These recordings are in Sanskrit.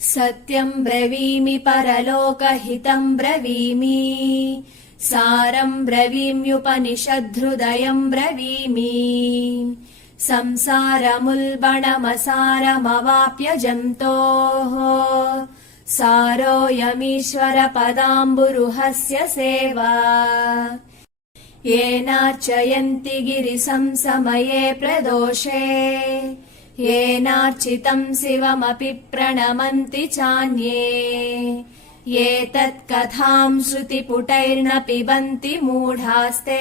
सत्यं ब्रवीमि परलोकहितं ब्रवीमि सारं ब्रवीम्युपनिषद्धृदयं ब्रवीमि संसारमुल्बणमसारमवाप्य जन्तोः सारोऽयमीश्वरपदाम्बुरुहस्य सेवा येनार्चयन्ति गिरिसंसमये प्रदोषे येनार्चितं शिवमपि प्रणमन्ति चान्ये ये तत्कथां श्रुतिपुटैर्न पिबन्ति मूढास्ते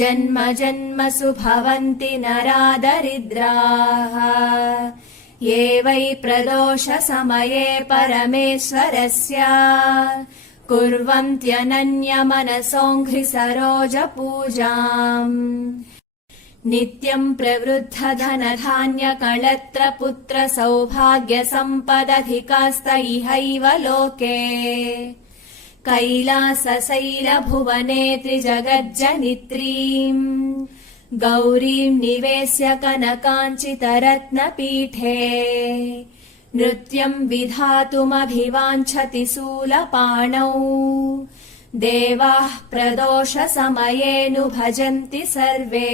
जन्म जन्मसु भवन्ति नरादरिद्राः ये वै प्रदोषसमये परमेश्वरस्य कुर्वन्त्यनन्यमनसोऽङ्घ्रिसरोजपूजाम् नित्यं प्रवृद्धधनधान्यकळत्रपुत्रसौभाग्यसम्पदधिकास्त इहैव लोके कैलासशैलभुवने त्रिजगज्जनित्रीम् गौरीं निवेश्य कनकाञ्चितरत्नपीठे नृत्यं विधातुमभिवाञ्छति शूलपाणौ देवाः प्रदोषसमयेऽनु भजन्ति सर्वे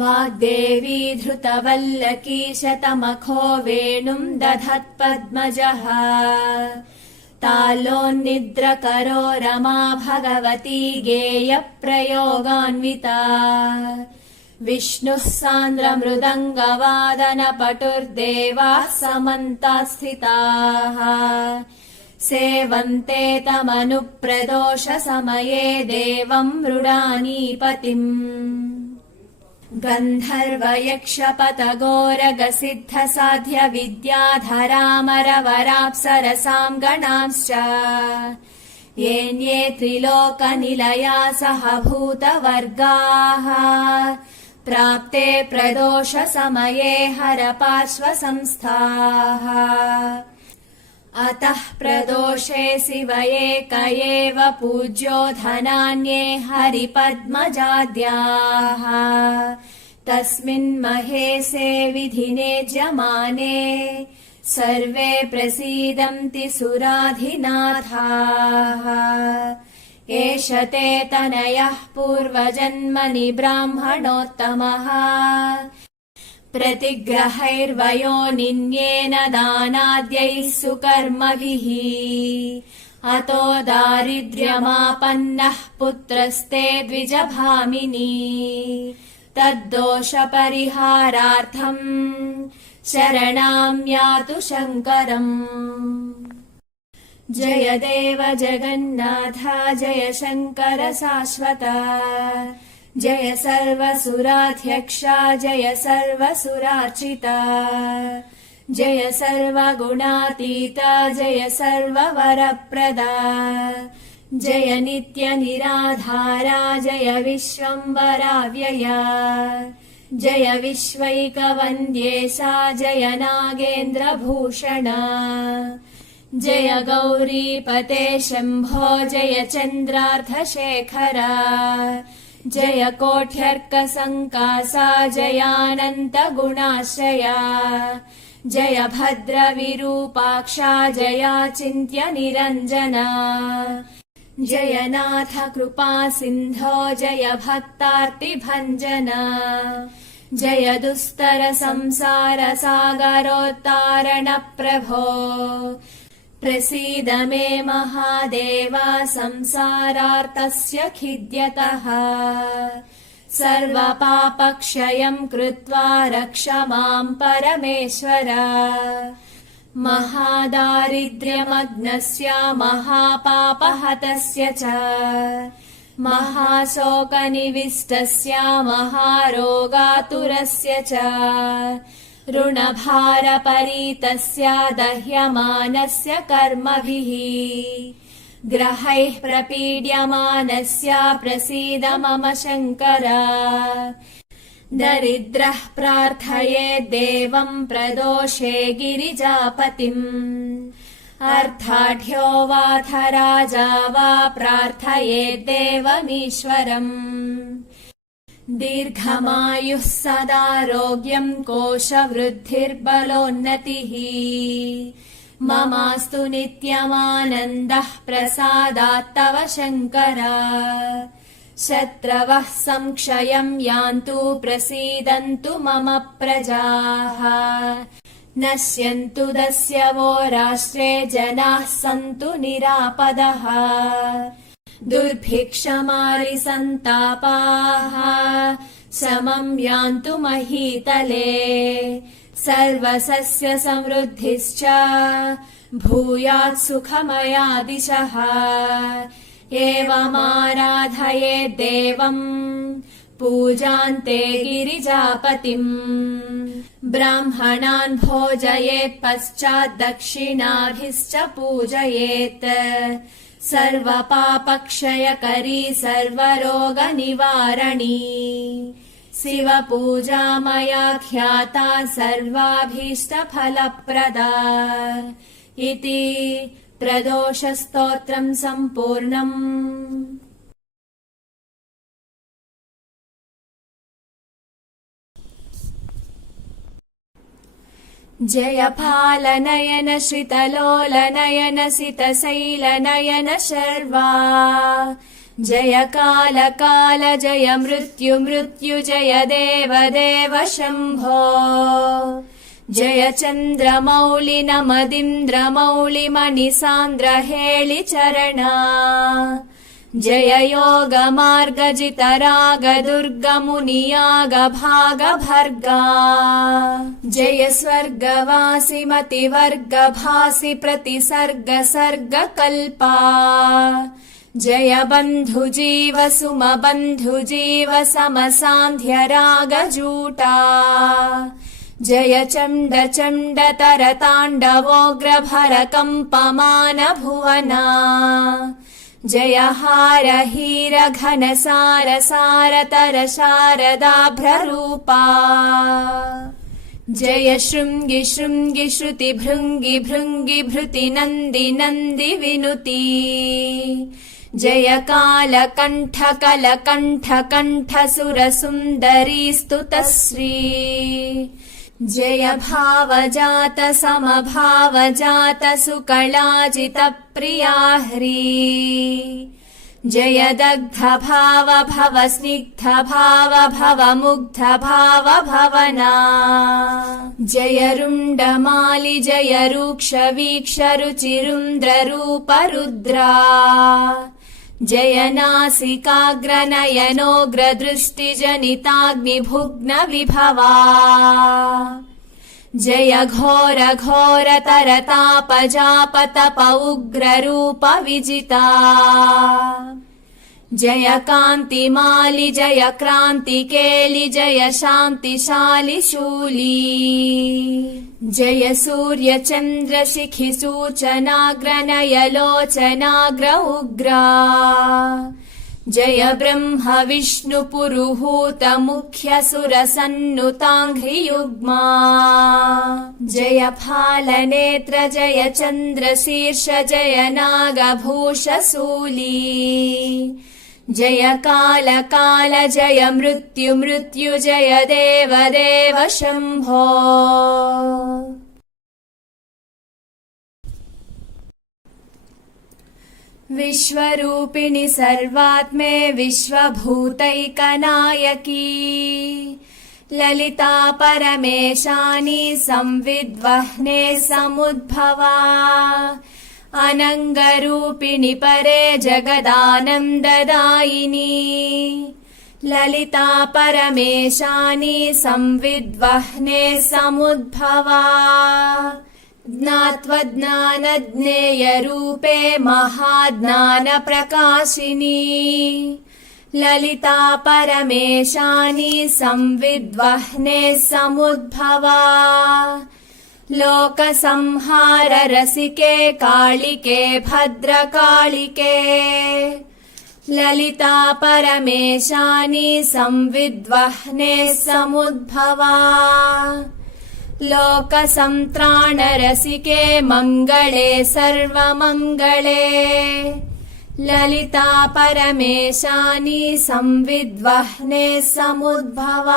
वाग्देवी धृतवल्लकी शतमखो वेणुं दधत्पद्मजः तालोन्निद्रकरो रमा भगवती गेयप्रयोगान्विता विष्णुः सान्द्रमृदङ्गवादनपटुर्देवाः समन्तात् स्थिताः सेवन्ते तमनुप्रदोषसमये देवं मृडानीपतिम् गन्धर्वयक्षपतगोरगसिद्धसाध्यविद्याधरामरवराप्सरसां गणांश्च येन्ये त्रिलोकनिलया सह भूतवर्गाः प्राप्ते प्रदोषसमये हरपार्श्वसंस्थाः अतः प्रदोषे शिव एक एव पूज्यो धनान्ये हरिपद्मजाद्याः तस्मिन् महेशे विधिने जमाने सर्वे प्रसीदन्ति सुराधिनाथाः एष ते तनयः पूर्वजन्मनि ब्राह्मणोत्तमः प्रतिग्रहैर्वयोनिन्येन दानाद्यैः सुकर्मभिः अतो दारिद्र्यमापन्नः पुत्रस्ते द्विजभामिनी तद्दोषपरिहारार्थम् शरणां यातु शङ्करम्। जय देव जगन्नाथ जय शङ्कर शाश्वता जय सर्वसुराध्यक्षा जय सर्वसुरार्चिता जय सर्वगुणातीता जय सर्ववरप्रदा जय नित्यनिराधारा जय विश्वम्भराव्यया जय विश्वैकवन्द्येशा जय नागेन्द्रभूषणा जय गौरीपते शम्भो जय चन्द्रार्धशेखरा जय कोट्यर्कसङ्कासा जयानन्तगुणाश्रया जय भद्रविरूपाक्षा जयाचिन्त्य निरञ्जना जय नाथ कृपासिन्धो जय भक्तार्तिभञ्जना जय दुस्तर संसार सागरोत्तारण प्रभो प्रसीद मे महादेव संसारार्तस्य खिद्यतः सर्वपापक्षयं कृत्वा रक्ष मां परमेश्वर महादारिद्र्यमग्नस्य महापापहतस्य च महाशोकनिविष्टस्य महारोगातुरस्य च ऋणभारपरीतस्य दह्यमानस्य कर्मभिः ग्रहैः प्रपीड्यमानस्य प्रसीद मम शङ्कर दरिद्रः प्रार्थयेत् देवं प्रदोषे गिरिजापतिम् अर्थाढ्यो वाथ राजा वा प्रार्थयेत् देवमीश्वरम् दीर्घमायुः सदारोग्यम् कोशवृद्धिर्बलोन्नतिः ममास्तु नित्यमानन्दः प्रसादात् तव शङ्कर शत्रवः संक्षयम् यान्तु प्रसीदन्तु मम प्रजाः नश्यन्तु दस्यवो राष्ट्रे जनाः सन्तु निरापदः दुर्भिक्षमारिसन्तापाः समम् यान्तु महीतले सर्वसस्य समृद्धिश्च भूयात् सुखमया दिशः एवमाराधये देवम् पूजान्ते गिरिजापतिम् ब्राह्मणान् भोजयेत् पश्चात् दक्षिणाभिश्च पूजयेत् सर्वपापक्षयकरी सर्वरोगनिवारणी शिवपूजा मया ख्याता सर्वाभीष्टफलप्रदा इति प्रदोषस्तोत्रम् सम्पूर्णम्। जयफालनयन श्रितलोलनयन सितशैलनयन शर्वा जय काल काल जय मृत्यु मृत्यु जय देव देव शम्भो जय चन्द्रमौळि नमदिन्द्रमौळि मणिसान्द्र हेळि चरणा जय योग मार्गजित राग दुर्ग मुनियाग भाग भर्गा जय स्वर्गवासि मतिवर्ग भासि प्रतिसर्ग सर्ग कल्पा जय बन्धु जीव सुम बन्धु जीव समसान्ध्य राग जूटा जय चण्ड चण्ड तर ताण्डवोग्र भर कम्पमान भुवना जय हार हीर घन सार सार तर शारदाभ्ररूपा जय शृङ्गि शृङ्गि श्रुति भृङ्गि भृङ्गि भृति नन्दि नन्दि विनुति जय काल कण्ठ कल कण्ठ कण्ठ सुर सुन्दरी स्तुतश्री जय भावजात समभावजात सुकलाजित प्रियाह्री जय दग्ध भाव भव स्निग्ध भाव भव मुग्ध भाव भवना जय रुण्डमालि जय रूक्ष वीक्ष रुचिरुन्द्र रूप रुद्रा जय नासिकाग्र नयनोग्र दृष्टि जनिताग्निभुग्न विभवा जय घोर घोर तर ताप जाप तप उग्र रूप विजिता जय कान्तिमालि जय क्रान्ति केलि जय शान्तिशालि शूली जय सूर्य चन्द्र शिखि सूचनाग्र नयलोचनाग्र उग्रा जय ब्रह्म विष्णु पुरुहूत मुख्य सुर सन्नुताङ्घ्रियुग्मा जय फालनेत्र जय चन्द्र शीर्ष जय नागभूष शूली जय काल काल जय मृत्यु मृत्यु जय देव देव शम्भो विश्वरूपिणि सर्वात्मे विश्वभूतैकनायकी ललिता परमेशानि संविद्वह्ने समुद्भवा अनङ्गरूपिणि परे जगदानन्ददायिनी ललिता परमेशानि संविद्वह्ने समुद्भवा ज्ञात्वज्ञानज्ञेयरूपे महाज्ञानप्रकाशिनी ललिता परमेशानि संविद्वह्ने समुद्भवा लोकसंहार रसिके कालिके भद्रकालिके ललिता परमेशानि संविद्वह्ने समुद्भवा लोकसंत्राण रसिके मङ्गले सर्वमङ्गले ललिता परमेशानी संविद्वह्ने समुद्भवा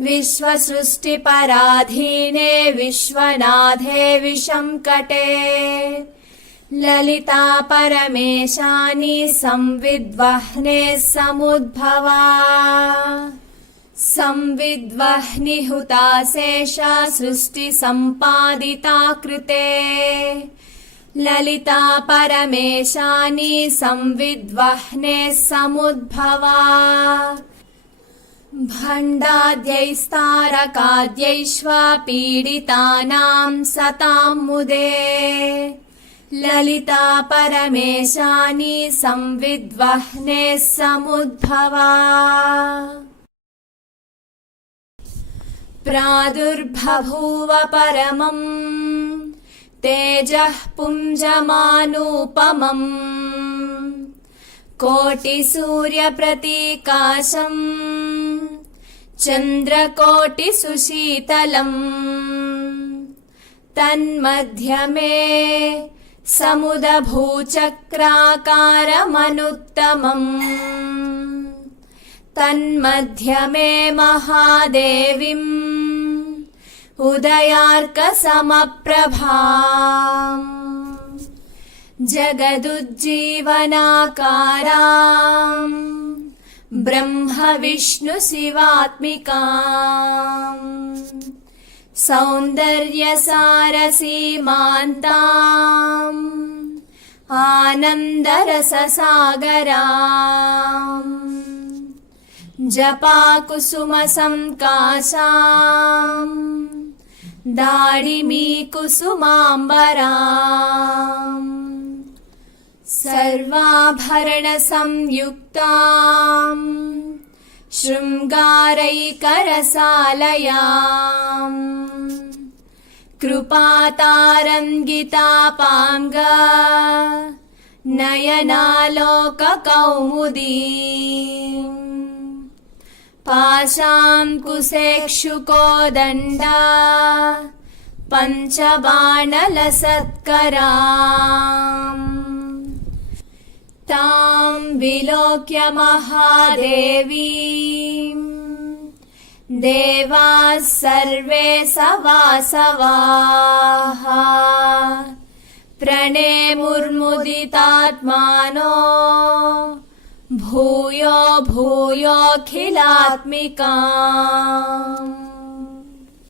विश्वसृष्टिपराधीने विश्वनाथे विशङ्कटे ललिता परमेशानी संविद्वह्ने समुद्भवा संविद्वह्निहुता शेषा सृष्टिसम्पादिता कृते ललिता परमेशानी संविद्वह्ने समुद्भवा भण्डाद्यैस्तारकाद्यैष्वा पीडितानां सतां मुदे ललिता परमेशानी संविद्वह्ने समुद्भवा प्रादुर्बभूव परमम् तेजः पुञ्जमानुपमम् कोटिसूर्यप्रतीकाशम् चन्द्रकोटिसुशीतलम् तन्मध्यमे समुदभूचक्राकारमनुत्तमम् तन्मध्यमे महादेवीम् उदयार्कसमप्रभाम् जगदुज्जीवनाकाराम् ब्रह्म विष्णु शिवात्मिकाम् सौन्दर्यसारसीमान्ताम् आनन्दरससागराम् जपाकुसुमसङ्काशाम् दाडिमीकुसुमाम्बराम् सर्वाभरणसंयुक्ताम् शृङ्गारैकरसालयाम् कृपातारङ्गितापाङ्ग नयनालोककौमुदीम् पाशाङ्कुशेक्षुकोदण्डा पञ्चबाणलसत्कराम् तां विलोक्य महादेवीम् देवाः सर्वे सवासवाः प्रणेमुर्मुदितात्मानो भूयो भूयोऽखिलात्मिकाम्